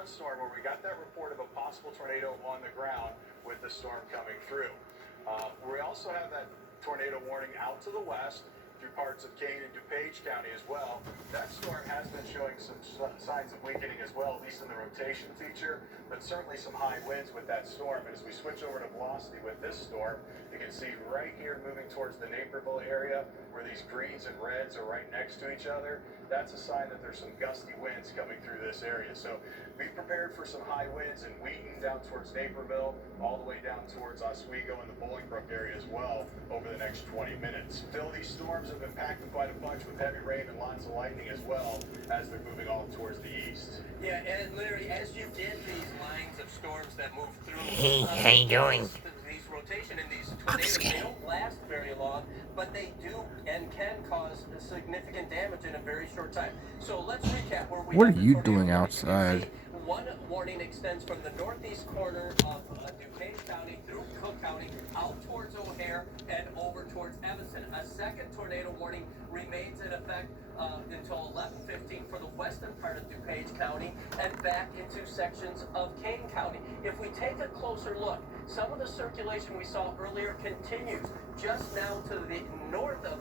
one storm where we got that report of a possible tornado on the ground with the storm coming through. We also have that tornado warning out to the west through parts of Kane and DuPage County as well. That storm has been showing some signs of weakening as well, at least in the rotation feature, but certainly some high winds with that storm. And as we switch over to velocity with this storm, you can see right here moving towards the Naperville area where these greens and reds are right next to each other. That's a sign that there's some gusty winds coming through this area. So be prepared for some high winds in Wheaton down towards Naperville, all the way down towards Oswego and the Bolingbrook area as well over the next 20 minutes. Phil, these storms have impacted quite a bunch with heavy rain and lots of lightning as well as they're moving all towards the east. Yeah, and Larry, as you get these lines of storms that move through, Hey, how you doing? These rotation and these tornadoes, they don't last very long, but they do and can cause significant damage in a very short time. So let's recap where we. What are you doing outside? One warning extends from the northeast corner of DuPage County through Cook County out towards O'Hare and over towards Evanston. A second tornado warning remains in effect until 11:15 for the western part of DuPage County and back into sections of Kane County. If we take a closer look, some of the circulation we saw earlier continues just now to the north of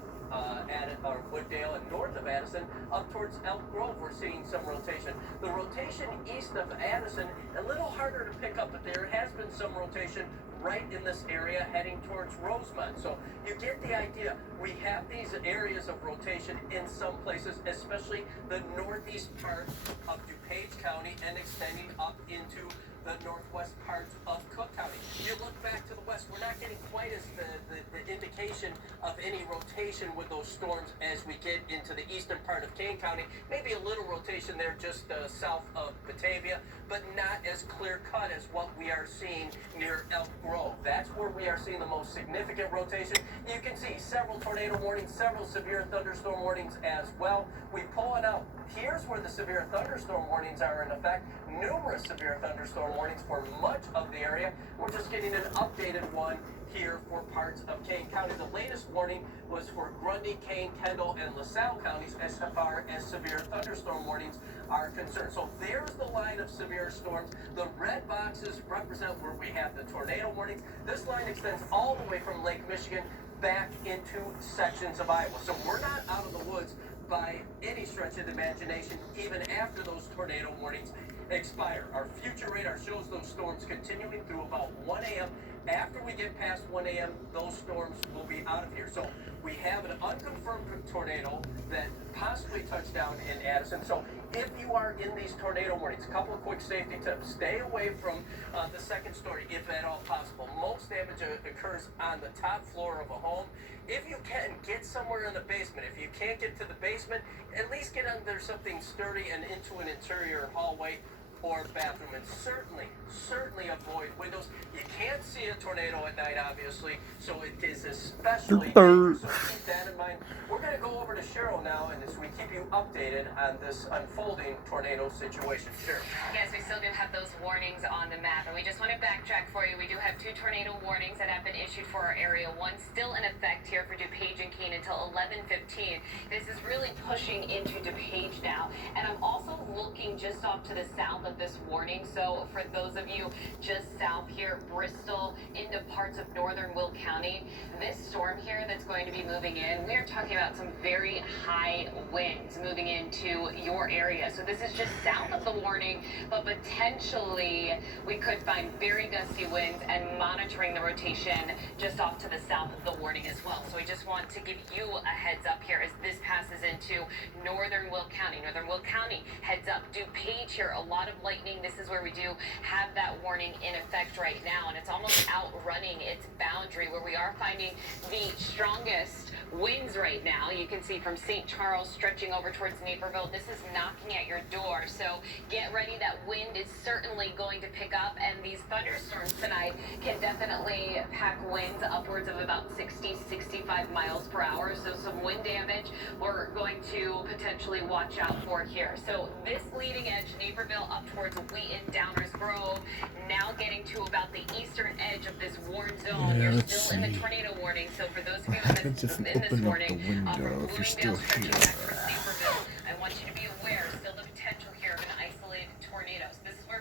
Wooddale and north of Addison, up towards Elk Grove, we're seeing some rotation. The rotation east of Addison, a little harder to pick up, but there has been some rotation right in this area heading towards Rosemont. So you get the idea. We have these areas of rotation in some places, especially the northeast part of DuPage County and extending up into the northwest parts of Cook County. You look back to the west, we're not getting quite as the indication of any rotation with those storms as we get into the eastern part of Kane County. Maybe a little rotation there just south of Batavia, but not as clear cut as what we are seeing near Elk Grove. That's where we are seeing the most significant rotation. You can see several tornado warnings, several severe thunderstorm warnings as well. We pull it out. Here's where the severe thunderstorm warnings are in effect. Numerous severe thunderstorm warnings for much of the area. We're just getting an updated one here for parts of Kane County. The latest warning was for Grundy, Kane, Kendall, and LaSalle counties as far as severe thunderstorm warnings are concerned. So there's the line of severe storms. The red boxes represent where we have the tornado warnings. This line extends all the way from Lake Michigan back into sections of Iowa. So we're not out of the woods by any stretch of the imagination, even after those tornado warnings expire. Our future radar shows those storms continuing through about 1 a.m. After we get past 1 a.m., those storms will be out of here. So we have an unconfirmed tornado that possibly touched down in Addison. So if you are in these tornado warnings, a couple of quick safety tips. Stay away from the second story if at all possible. Most damage occurs on the top floor of a home. If you can, get somewhere in the basement. If you can't get to the basement, at least get under something sturdy and into an interior hallway or bathroom, and certainly avoid windows. You can't see a tornado at night, obviously, so it is especially dangerous. So keep that in mind. We're going to go over to Cheryl now, and as we keep you updated on this unfolding tornado situation. Cheryl. Yes, we still do have those warnings on the map, and we just want to backtrack for you. We do have 2 tornado warnings that have been issued for our area. One still in effect here for DuPage and Kane until 11:15. This is really pushing into DuPage now, and I'm also looking just off to the south of this warning. So for those of you just south here, Bristol into parts of northern Will County, this storm here that's going to be moving in, we are talking about some very high winds moving into your area. So this is just south of the warning, but potentially we could find very gusty winds, and monitoring the rotation just off to the south of the warning as well. So we just want to give you a heads up here as this passes into northern Will County. Northern Will County, heads up. DuPage here, a lot of lightning. This is where we do have that warning in effect right now, and it's almost outrunning its boundary, where we are finding the strongest winds right now. You can see from St. Charles stretching over towards Naperville. This is knocking at your door, so get ready. That wind is certainly going to pick up, and these thunderstorms tonight can definitely pack winds upwards of about 60-65 miles per hour. So some wind damage we're going to potentially watch out for here. So this leading edge, Naperville up towards Wheaton, Downers Grove, now getting to about the eastern edge of this warn zone. Yeah, You're still in the tornado warning. So for those of you in this warning, from Bloomingdale stretching back towards Naperville, I want you to be aware still the potential here of an isolated tornado. So this is where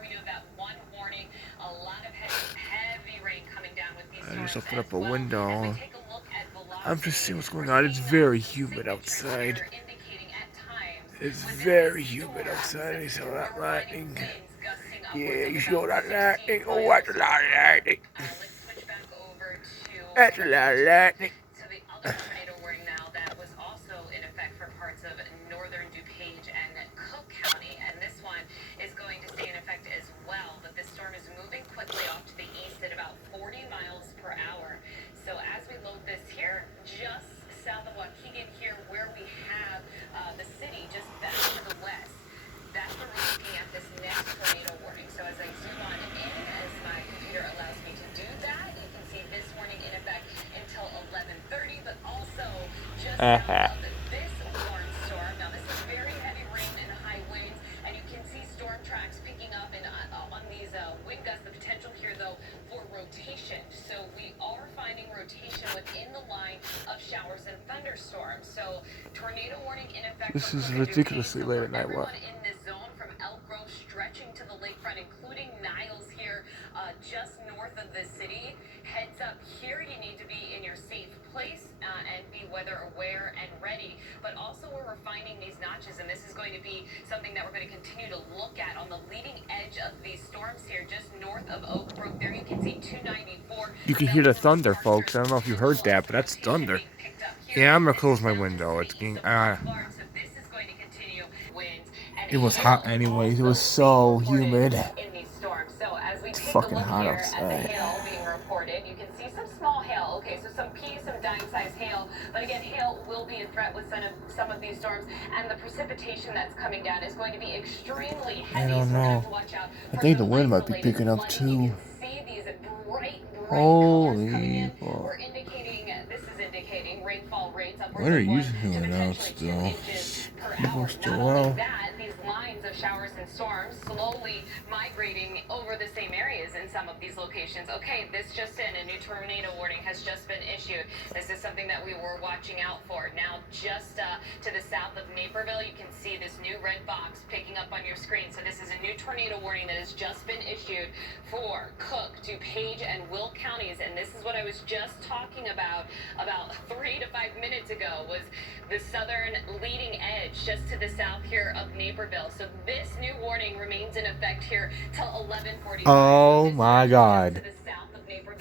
just opened up a window. As we take a look at I'm just seeing velocities, what's we're going on. It's seeing very those humid signature outside. here indicating at times It's within very the humid storm, outside. You saw we're that finding lightning? winds gusting Yeah, upwards you of saw about that 60 lightning? Oh, that's a lot of lightning. Let's switch back over to That's a lot of lightning. to the other tornado warning now that was also in effect for parts of northern DuPage and Cook County. And this one is going to stay in effect as well. But this storm is moving quickly off to the east at about 40 miles per hour. So as we load this here, just south of Waukegan here, where we have the city just back to the west, that's where we're looking at this next tornado warning. So as I zoom on in, as my computer allows me to do that, you can see this warning in effect until 11:30, but also just south of this warm storm. Now this is very heavy rain and high winds, and you can see storm tracks picking up and on these wind gusts. The potential here, though, for rotation. So we are finding rotation within the line of showers and thunderstorms. So tornado warning in effect. This for is Cook and ridiculously DuPage. So late for at night. What? everyone in this zone from Elk Grove stretching to the lakefront, including Niles here, just north of the city. Heads up here, you need to be in your safe place and be weather aware and ready. But also where we're finding these notches, and this is going to be something that we're going to continue to look at on the leading edge of these storms here, just north of Oak Brook. There you can see 294. You can hear the thunder, folks. I don't know if you heard that, but that's thunder. Yeah, I'm gonna close my window. It's getting it was hot anyways. It was so humid. It's fucking hot outside. Hail being reported. You can see some small hail. Okay, so some pea, some dime-sized hail. But again, hail will be a threat with some of these storms, and the precipitation that's coming down is going to be extremely heavy. I don't So we're gonna know. have to watch out I for think the some wind might be isolated picking up flooding. You too. can see these bright Holy colors coming in. fuck. We're indicating, this is indicating rainfall rates upwards When are of you 1 to doing out potentially 2 still? inches per People hour. still Not only out. that, these lines of showers and storms slowly migrating over the same areas in some of these locations. Okay, this just in, a new tornado warning has just been issued. This is something that we were watching out for. Now, just to the south of Naperville, you can see this new red box picking up on your screen. So this is a new tornado warning that has just been issued for Cook, DuPage, and Will counties. And this is what I was just talking about 3 to 5 minutes ago, was the southern leading edge just to the south here of Naperville. So this new warning remains in effect here till 11:45. Oh This my is God. just to the south of Naperville.